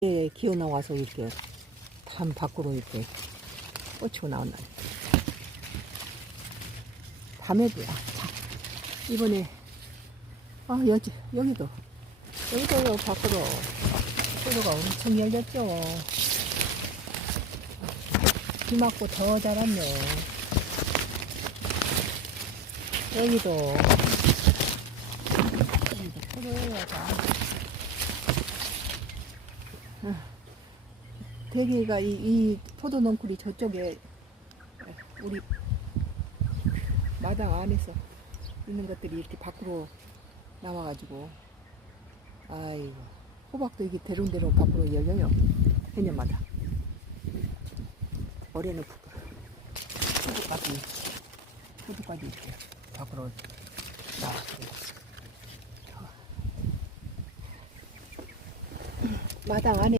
예, 기어 나와서 이렇게 담 밖으로 이렇게 뻗치고 나온다. 밤에도야. 자, 이번에 아 여기 여기도 여기도 요 밖으로 포도가 엄청 열렸죠. 비 맞고 더 자랐네. 여기도 포도가 대게가 이, 이 포도 넝쿨이 저쪽에 우리 마당 안에서 있는 것들이 이렇게 밖으로 나와가지고 아이고 호박도 이게 대롱대롱 밖으로 열려요. 해년마다. 올해는 푸- 푸드까지 푸드까지 이렇게 밖으로 나왔어요 마당 안에